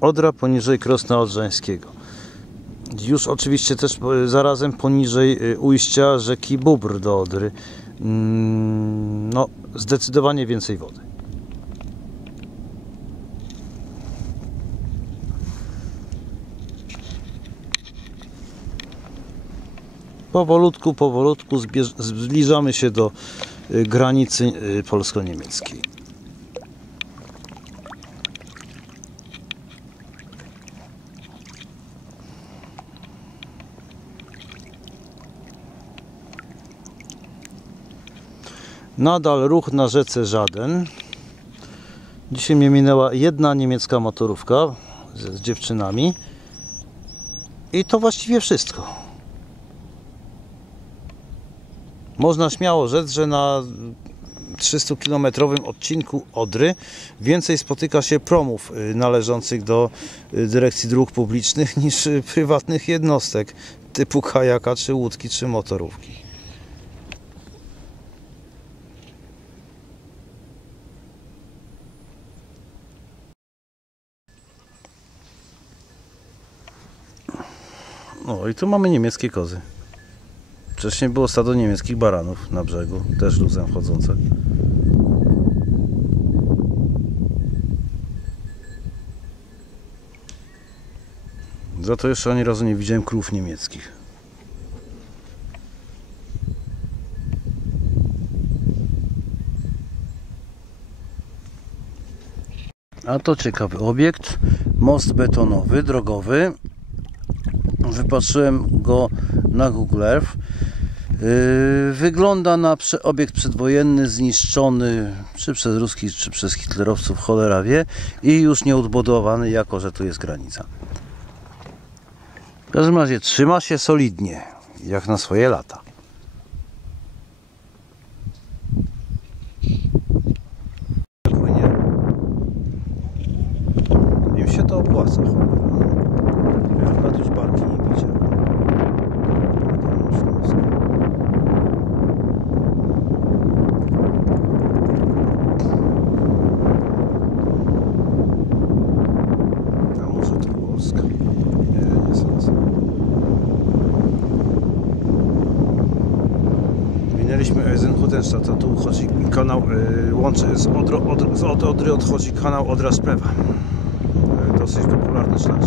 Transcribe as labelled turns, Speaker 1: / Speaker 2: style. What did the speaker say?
Speaker 1: Odra poniżej Krosna Odrzańskiego. Już oczywiście też e, zarazem poniżej e, ujścia rzeki Bóbr do Odry. Mm, No, zdecydowanie więcej wody. Powolutku, powolutku zbliżamy się do y, granicy polsko-niemieckiej. Nadal ruch na rzece żaden. Dzisiaj mnie minęła jedna niemiecka motorówka z, z dziewczynami. I to właściwie wszystko. Można śmiało rzec, że na 300-kilometrowym odcinku Odry więcej spotyka się promów y, należących do y, dyrekcji dróg publicznych niż y, prywatnych jednostek typu kajaka, czy łódki, czy motorówki. O, i tu mamy niemieckie kozy. Wcześniej było stado niemieckich baranów na brzegu, też luzem chodzące. Za to jeszcze ani razu nie widziałem krów niemieckich. A to ciekawy obiekt. Most betonowy, drogowy. Wypatrzyłem go na Google Earth. Yy, Wygląda na obiekt przedwojenny, zniszczony czy przez ruskich, czy przez hitlerowców, cholera wie, i już nieodbudowany, jako że tu jest granica. W każdym razie trzyma się solidnie, jak na swoje lata. Płynie. Im się to opłaca, cholera. Ja akurat już barki nie widziałem. Śląsku. A może to Polska? Nie, nie sądzę. Minęliśmy Eisenhutenstadt, a tu uchodzi kanał, y, łączy z, Odro, od, z od Odry odchodzi kanał Odra Sprewa. Y, dosyć popularny szlak.